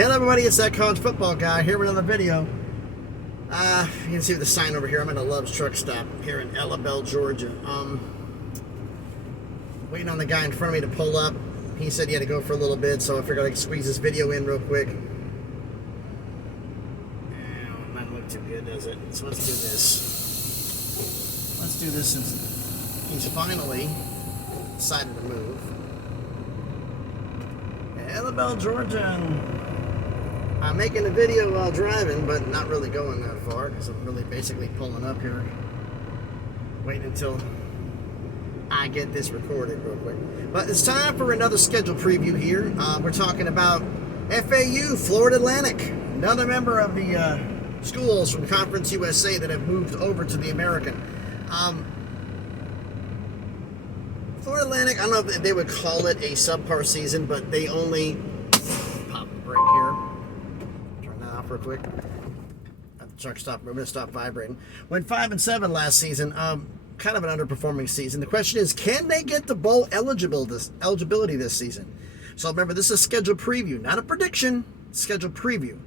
Hello everybody, it's that college football guy here with another video. You can see the sign over here. I'm at a Love's truck stop here in Elabel, Georgia. Waiting on the guy in front of me to pull up. He said he had to go for a little bit, so I figured I could squeeze this video in real quick. It doesn't look too good, does it? So let's do this. Let's do this since he's finally decided to move. Elabel, Georgia, and I'm making a video while driving, but not really going that far because I'm really basically pulling up here. Waiting until I get this recorded real quick. But it's time for another schedule preview here. We're talking about FAU, Florida Atlantic, another member of the schools from Conference USA that have moved over to the American. Florida Atlantic, I don't know if they would call it a subpar season, but they only pop the brake here. Turn that off real quick. Truck stop. We're going to stop vibrating. Went 5-7 last season. Kind of an underperforming season. The question is, can they get the bowl eligibility this season? So remember, this is a schedule preview, not a prediction. Schedule preview.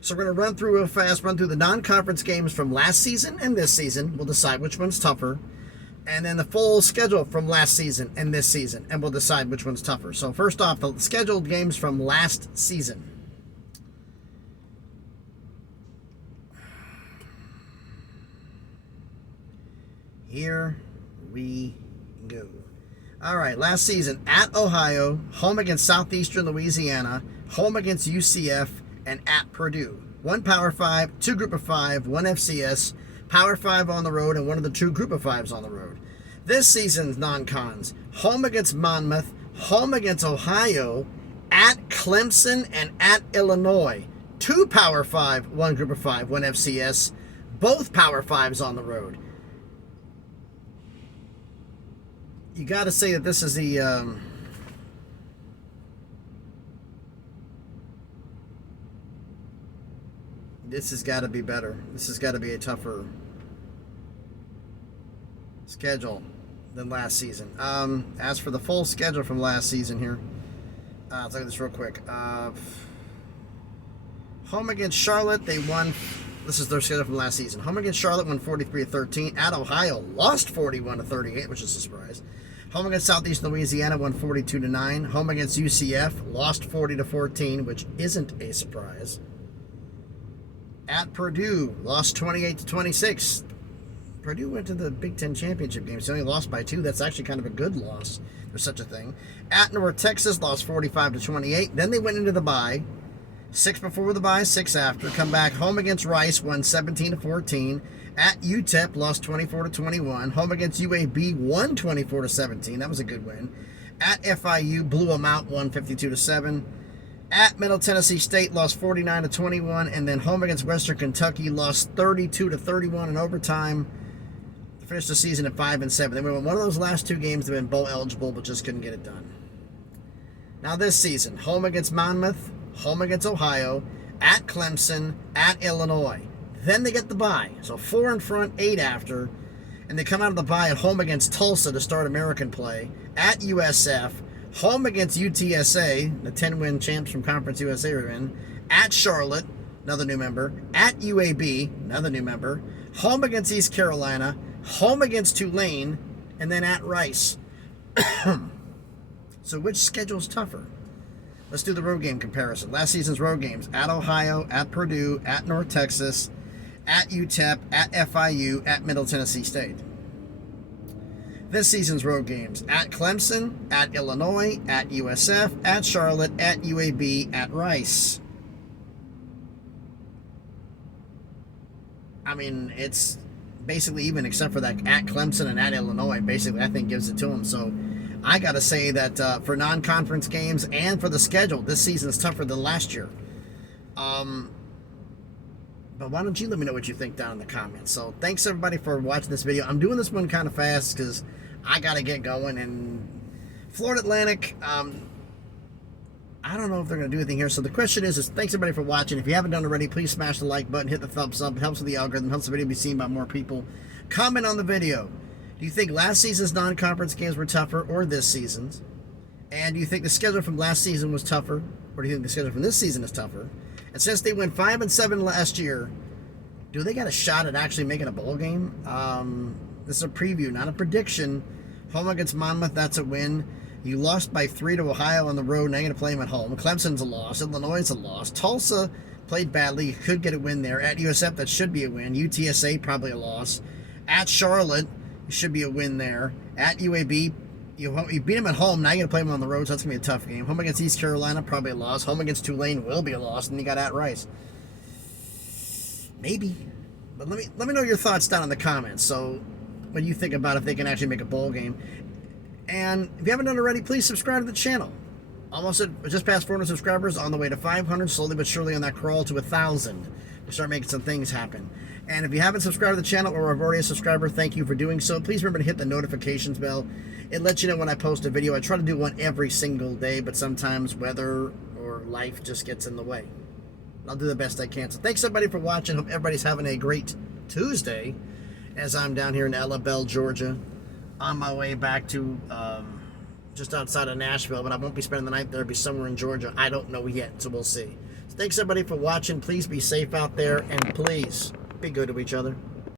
So we're going to run through real fast. Run through the non-conference games from last season and this season. We'll decide which one's tougher. And then the full schedule from last season and this season, and we'll decide which one's tougher. So first off, the scheduled games from last season. Here we go. All right, last season, at Ohio, home against Southeastern Louisiana, home against UCF, and at Purdue. One Power 5, two Group of 5, one FCS, Power 5 on the road, and one of the two Group of 5s on the road. This season's non-cons, home against Monmouth, home against Ohio, at Clemson, and at Illinois. Two Power 5, one Group of 5, one FCS, both Power 5s on the road. You got to say that this is the this has got to be better. This has got to be a tougher schedule than last season. As for the full schedule from last season here, let's look at this real quick. Home against Charlotte, they won. This is their schedule from last season. Home against Charlotte, won 43-13. At Ohio, lost 41-38, which is a surprise. Home against Southeast Louisiana, won 42-9. Home against UCF, lost 40-14, which isn't a surprise. At Purdue, lost 28-26. Purdue went to the Big Ten championship game. So they only lost by 2. That's actually kind of a good loss for such a thing. At North Texas, lost 45-28. Then they went into the bye. 6 before the bye, 6 after. Come back home against Rice, won 17-14. At UTEP, lost 24-21. Home against UAB, won 24-17. That was a good win. At FIU, blew them out, won 52-7. At Middle Tennessee State, lost 49-21. And then home against Western Kentucky, lost 32-31 in overtime. Finished the season at 5-7. They won one of those last 2 games. They've been bowl eligible, but just couldn't get it done. Now this season, home against Monmouth, home against Ohio, at Clemson, at Illinois. Then they get the bye. So 4 in front, 8 after. And they come out of the bye at home against Tulsa to start American play. At USF. Home against UTSA, the 10-win champs from Conference USA are in. At Charlotte, another new member. At UAB, another new member. Home against East Carolina. Home against Tulane. And then at Rice. So which schedule's tougher? Let's do the road game comparison. Last season's road games. At Ohio, at Purdue, at North Texas, at UTEP, at FIU, at Middle Tennessee State. This season's road games. At Clemson, at Illinois, at USF, at Charlotte, at UAB, at Rice. I mean, it's basically even except for that at Clemson and at Illinois. Basically, I think gives it to them. So I got to say that for non-conference games and for the schedule, this season is tougher than last year. But why don't you let me know what you think down in the comments. So thanks everybody for watching this video. I'm doing this one kind of fast because I got to get going. And Florida Atlantic, I don't know if they're going to do anything here. So the question is thanks everybody for watching. If you haven't done already, please smash the like button, hit the thumbs up. It helps with the algorithm, helps the video be seen by more people. Comment on the video. Do you think last season's non-conference games were tougher or this season's? And do you think the schedule from last season was tougher or Or do you think the schedule from this season is tougher? And since they went 5-7 last year, do they got a shot at actually making a bowl game? This is a preview, not a prediction. Home against Monmouth, that's a win. You lost by 3 to Ohio on the road. Now you're going to play them at home. Clemson's a loss. Illinois is a loss. Tulsa played badly. You could get a win there. At USF, that should be a win. UTSA, probably a loss. At Charlotte, it should be a win there. At UAB, you beat them at home. Now you're going to play them on the road, so that's going to be a tough game. Home against East Carolina, probably a loss. Home against Tulane will be a loss. And you got at Rice. Maybe. But let me know your thoughts down in the comments. So what do you think about if they can actually make a bowl game? And if you haven't done it already, please subscribe to the channel. Almost just past 400 subscribers, on the way to 500, slowly but surely on that crawl to 1,000. We start making some things happen. And if you haven't subscribed to the channel or are already a subscriber, thank you for doing so. Please remember to hit the notifications bell. It lets you know when I post a video. I try to do one every single day, but sometimes weather or life just gets in the way. I'll do the best I can. So thanks everybody for watching. Hope everybody's having a great Tuesday as I'm down here in Ella Belle, Georgia, on my way back to just outside of Nashville, but I won't be spending the night there. I'll be somewhere in Georgia. I don't know yet, so we'll see. So thanks everybody for watching. Please be safe out there, and please be good to each other.